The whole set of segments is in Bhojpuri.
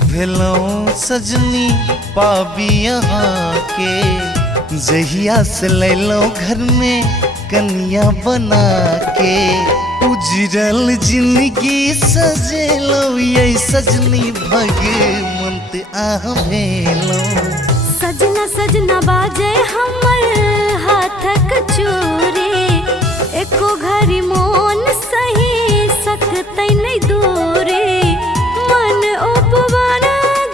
भेलौं सजनी पाबी यहाँ के, जहिया से लैलौं घर में कन्या बना के। उजरल जिंदगी सजेलौं ये सजनी भगवंत आह भेलौं। सजना सजना बाजे हमर हाथक चूड़ी, एको घड़ी मोन सही सकतै नहीं दूरी। मन उपवन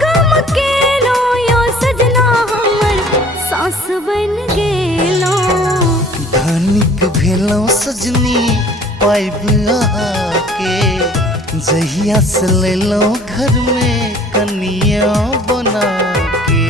गम केलो यो सजना हमर सास बन गेलो। धनिक भेलौं सजनी पाइब अहाँ के, जहिया से लैलौं घर में कनिया बना के।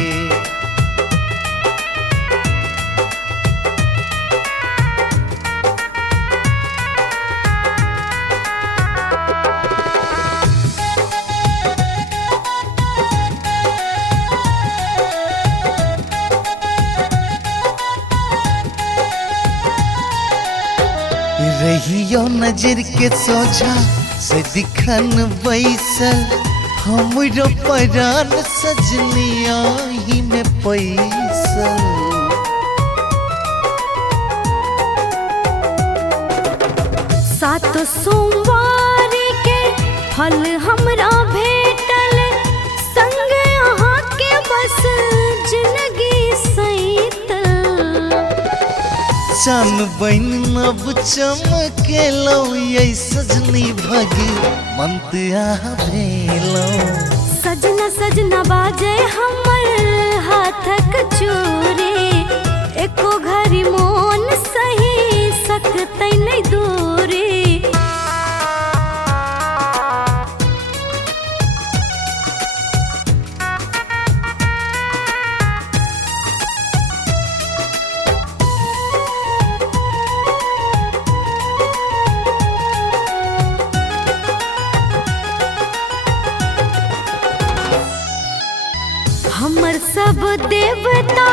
रहियो नजर के सोझा से दिखन बैसल, हमरो परान सजनिया ही में पैसल। सात सोमवार के फल हमरा भेटल, संग अहाँ के बस जिंदगी सैतल। चान बन नब चमकेलौं ये सजनी भगवंत आह भेलौं। सजना सजना बाजे हमर हाथक चूड़ी, एको घड़ी मोन सही सकतै नहीं दूरी। हमर सब देवता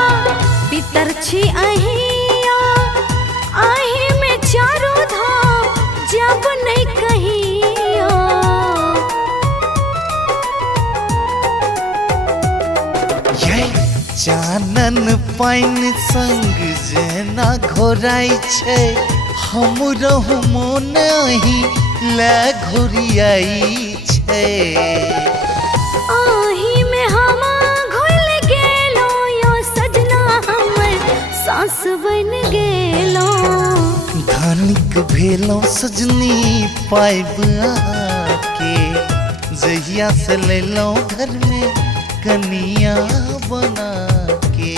पितर छी अहिया, आही में चारो धाम जब नहीं कहिया। ये चानन पाइन संग जेना घोराई छै, हम रहु मोन अही ले घोरियाई छै। आही में हम घुल गेलो यो सजना हमर सास बन गेलो। धनिक भेलौं सजनी पाइब अहाँ के, जहिया से लैलौं घर में कनिया बना के।